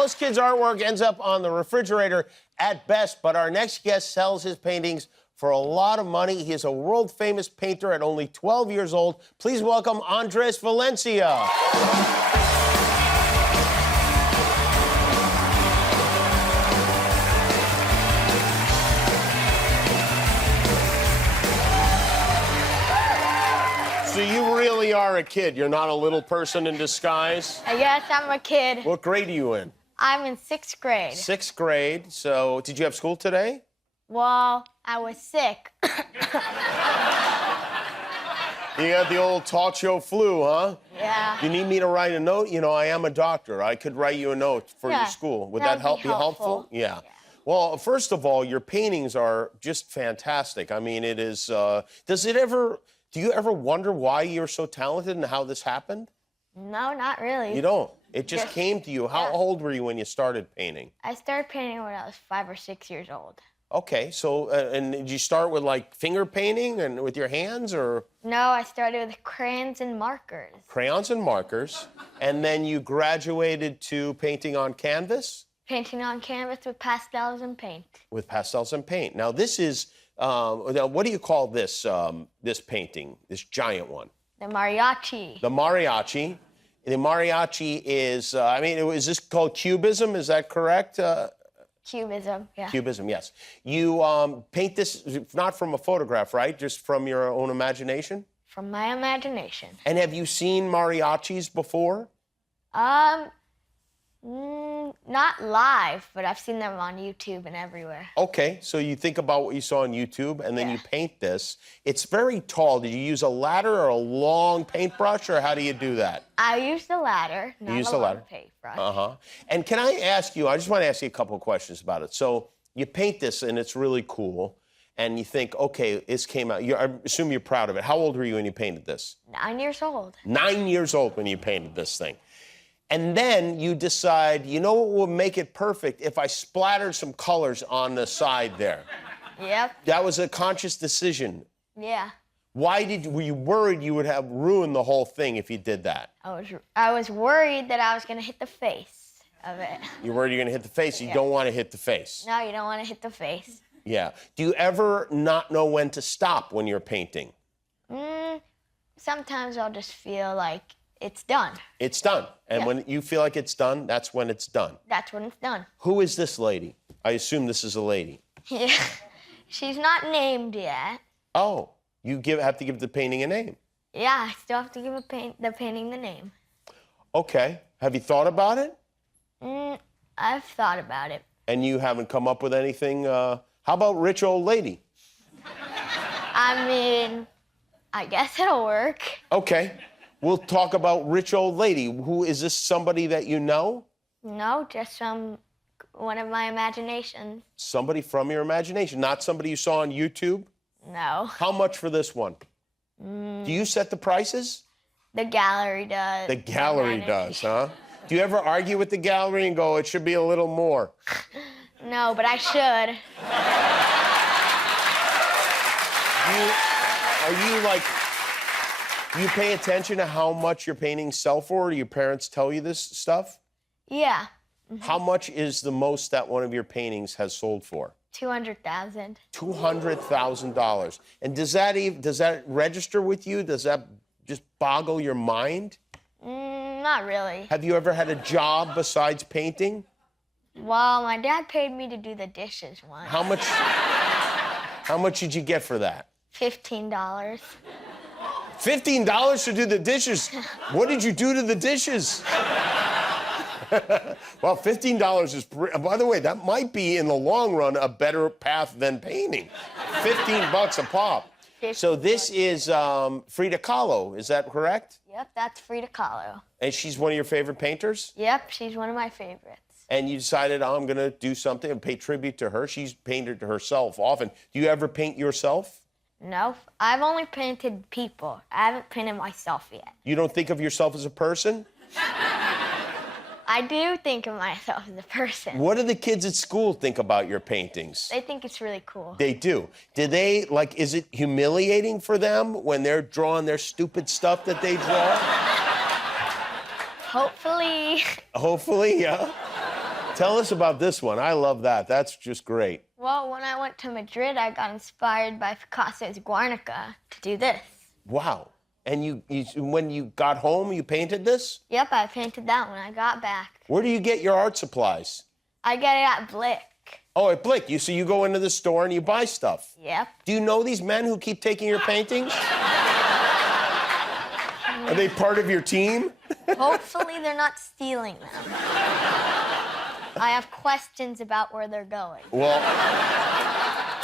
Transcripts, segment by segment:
most kids' artwork ends up on the refrigerator at best, but our next guest sells his paintings for a lot of money. He is a world-famous painter at only 12 years old. Please welcome Andres Valencia. So you really are a kid. You're not a little person in disguise? Yes, I'm a kid. What grade are you in? I'm in 6th grade. 6th grade. So did you have school today? Well, I was sick. You got the old talk show flu, huh? Yeah. You need me to write a note? You know, I am a doctor. I could write you a note for your school. Would that That'd be helpful? Yeah. Well, first of all, your paintings are just fantastic. I mean, it is, do you ever wonder why you're so talented and how this happened? No, not really. You don't? It just came to you. How old were you when you started painting? I started painting when I was 5 or 6 years old. Okay, so, and did you start with, like, finger painting and with your hands, or? No, I started with crayons and markers. Crayons and markers. And then you graduated to painting on canvas? Painting on canvas with pastels and paint. With pastels and paint. Now, this is, now what do you call this, this painting, this giant one? The mariachi. The mariachi. The mariachi is, I mean, is this called cubism? Is that correct? Cubism, yeah. Cubism, yes. You paint this not from a photograph, right? Just from your own imagination? From my imagination. And have you seen mariachis before? Not live, but I've seen them on YouTube and everywhere. Okay, so you think about what you saw on YouTube, and then you paint this. It's very tall. Did you use a ladder or a long paintbrush, or how do you do that? I used a ladder, not a long paintbrush. Uh-huh. And can I ask you, I just want to ask you a couple of questions about it. So you paint this, and it's really cool, and you think, okay, this came out. I assume you're proud of it. How old were you when you painted this? 9 years old. 9 years old when you painted this thing. And then you decide, you know what would make it perfect if I splattered some colors on the side there. Yep. That was a conscious decision. Yeah. Were you worried you would have ruined the whole thing if you did that? I was worried that I was gonna hit the face of it. You're worried you're gonna hit the face. You don't want to hit the face. No, you don't want to hit the face. Yeah. Do you ever not know when to stop when you're painting? Sometimes I'll just feel like it's done. It's done. And when you feel like it's done, that's when it's done. That's when it's done. Who is this lady? I assume this is a lady. Yeah. She's not named yet. Oh, you have to give the painting a name. Yeah, I still have to give the painting the name. Okay. Have you thought about it? I've thought about it. And you haven't come up with anything? How about rich old lady? I mean, I guess it'll work. Okay. We'll talk about rich old lady. Who is this? Somebody that you know? No, just one of my imaginations. Somebody from your imagination, not somebody you saw on YouTube? No. How much for this one? Do you set the prices? The gallery does. The gallery does, huh? Do you ever argue with the gallery and go, it should be a little more? No, but I should. Do you pay attention to how much your paintings sell for? Do your parents tell you this stuff? Yeah. How much is the most that one of your paintings has sold for? $200,000. $200,000. And does that register with you? Does that just boggle your mind? Not really. Have you ever had a job besides painting? Well, my dad paid me to do the dishes once. How much did you get for that? $15. $15 to do the dishes? What did you do to the dishes? Well, $15 is, by the way, that might be in the long run a better path than painting. $15 a pop. So this is Frida Kahlo, is that correct? Yep, that's Frida Kahlo. And she's one of your favorite painters? Yep, she's one of my favorites. And you decided, I'm going to do something and pay tribute to her. She's painted herself often. Do you ever paint yourself? No, I've only painted people. I haven't painted myself yet. You don't think of yourself as a person? I do think of myself as a person. What do the kids at school think about your paintings? They think it's really cool. They do. Is it humiliating for them when they're drawing their stupid stuff that they draw? Hopefully. Hopefully, yeah. Tell us about this one. I love that. That's just great. Well, when I went to Madrid, I got inspired by Picasso's Guernica to do this. Wow. And when you got home, you painted this? Yep, I painted that when I got back. Where do you get your art supplies? I get it at Blick. Oh, at Blick. So you go into the store and you buy stuff? Yep. Do you know these men who keep taking your paintings? Are they part of your team? Hopefully they're not stealing them. I have questions about where they're going. Well,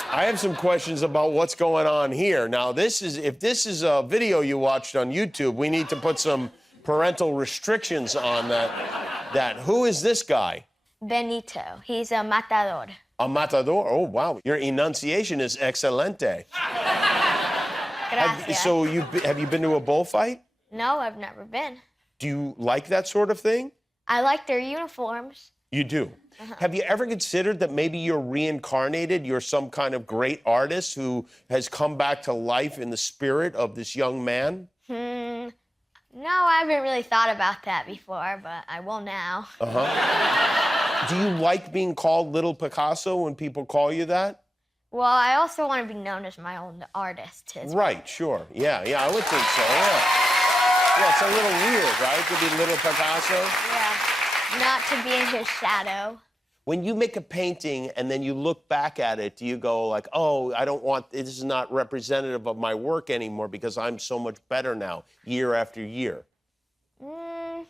I have some questions about what's going on here. Now, if this is a video you watched on YouTube, we need to put some parental restrictions on that. Who is this guy? Benito. He's a matador. A matador? Oh, wow. Your enunciation is excelente. Gracias. So have you been to a bullfight? No, I've never been. Do you like that sort of thing? I like their uniforms. You do? Have you ever considered that maybe you're reincarnated? You're some kind of great artist who has come back to life in the spirit of this young man? No, I haven't really thought about that before, but I will now. Do you like being called Little Picasso when people call you that? Well, I also want to be known as my own artist. Right, sure. Yeah, I would think so, yeah. Yeah, it's a little weird, right, to be Little Picasso? Yeah, not to be in his shadow. When you make a painting and then you look back at it, do you go like, oh, this is not representative of my work anymore because I'm so much better now, year after year? No,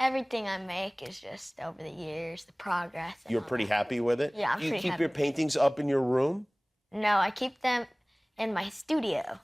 everything I make is just over the years, the progress. You're pretty happy with it? Yeah, I'm pretty happy. Do you keep your paintings up in your room? No, I keep them in my studio.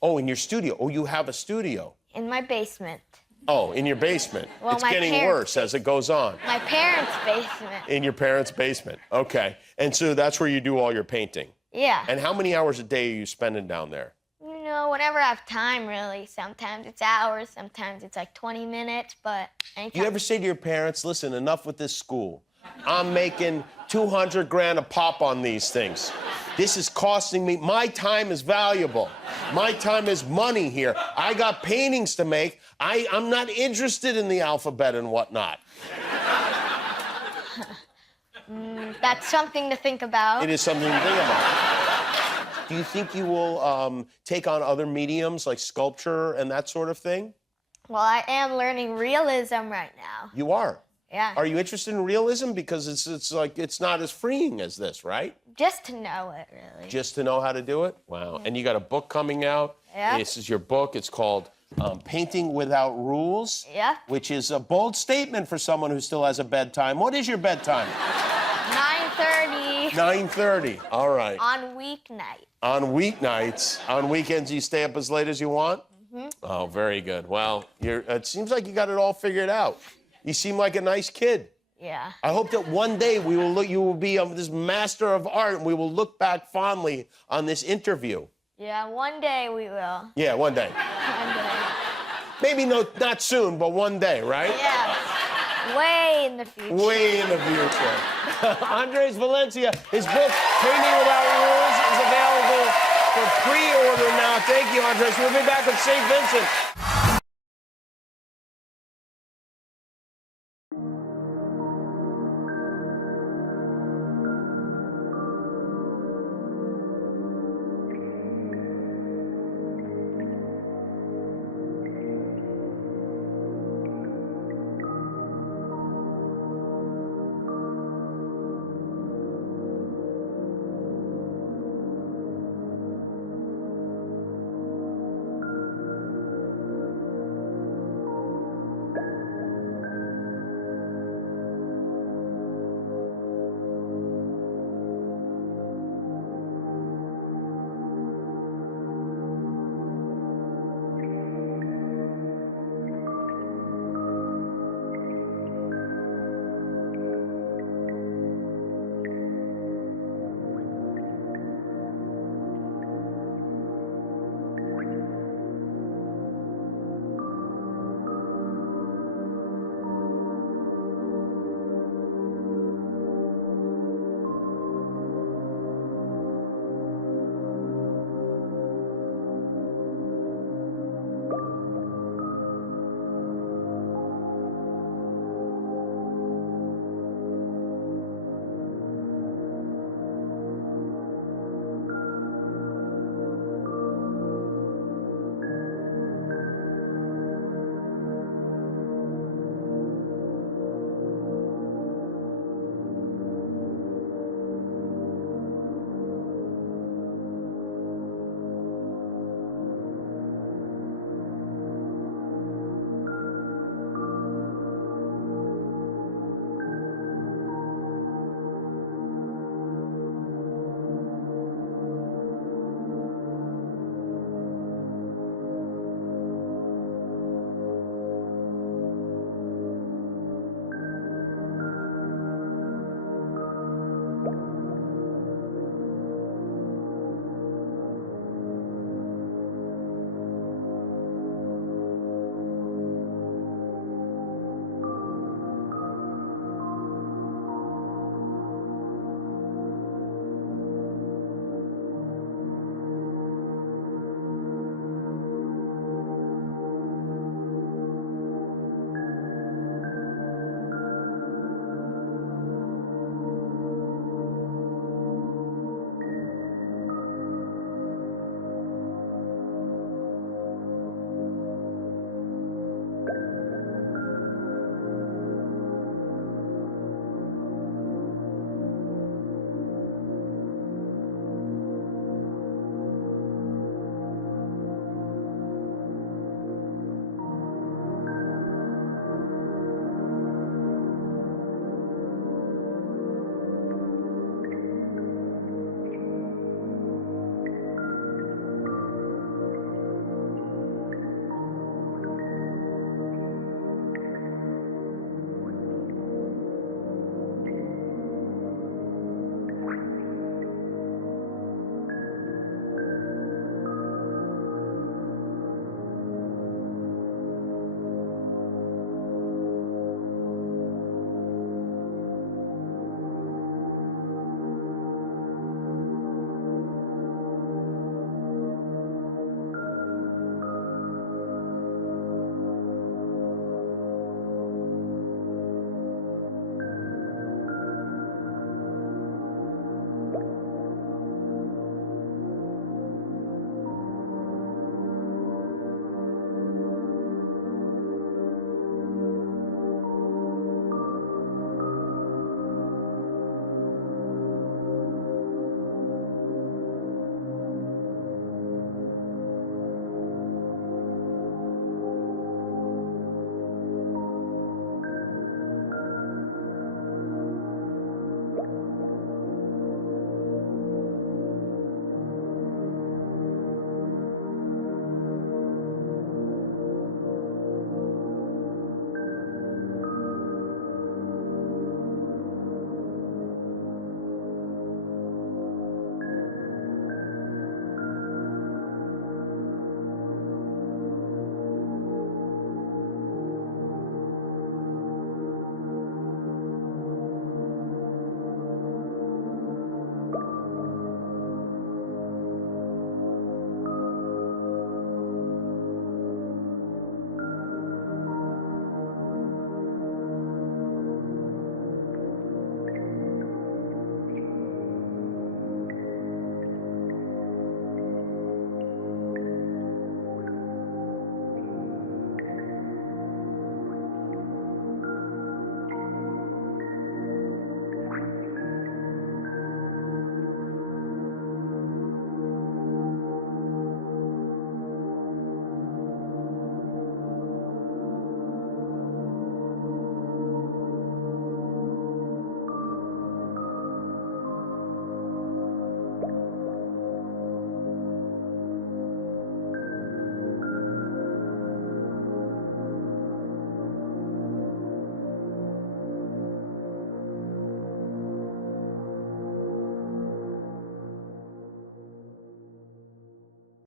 Oh, in your studio. Oh, you have a studio. In my basement. Oh, in your basement. Well, it's getting worse as it goes on. My parents' basement. In your parents' basement. Okay. And so that's where you do all your painting. Yeah. And how many hours a day are you spending down there? You know, whenever I have time, really. Sometimes it's hours, sometimes it's like 20 minutes, but anytime. You ever say to your parents, listen, enough with this school. I'm making 200 grand a pop on these things. This is costing me, my time is valuable. My time is money here. I got paintings to make. I'm not interested in the alphabet and whatnot. That's something to think about. It is something to think about. Do you think you will take on other mediums like sculpture and that sort of thing? Well, I am learning realism right now. You are? Yeah. Are you interested in realism? Because it's not as freeing as this, right? Just to know it, really. Just to know how to do it? Wow. And you got a book coming out. Yeah. This is your book. It's called Painting Without Rules. Yeah. Which is a bold statement for someone who still has a bedtime. What is your bedtime? 9:30. 9:30. All right. On weeknight. On weeknights. On weekends, you stay up as late as you want? Oh, very good. Well, it seems like you got it all figured out. You seem like a nice kid. Yeah. I hope that one day you will be this master of art, and we will look back fondly on this interview. Yeah, one day we will. Yeah, one day. One day. Maybe not soon, but one day, right? Yeah. Way in the future. Way in the future. Andres Valencia, his book, Painting Without Rules, is available for pre-order now. Thank you, Andres. We'll be back with St. Vincent.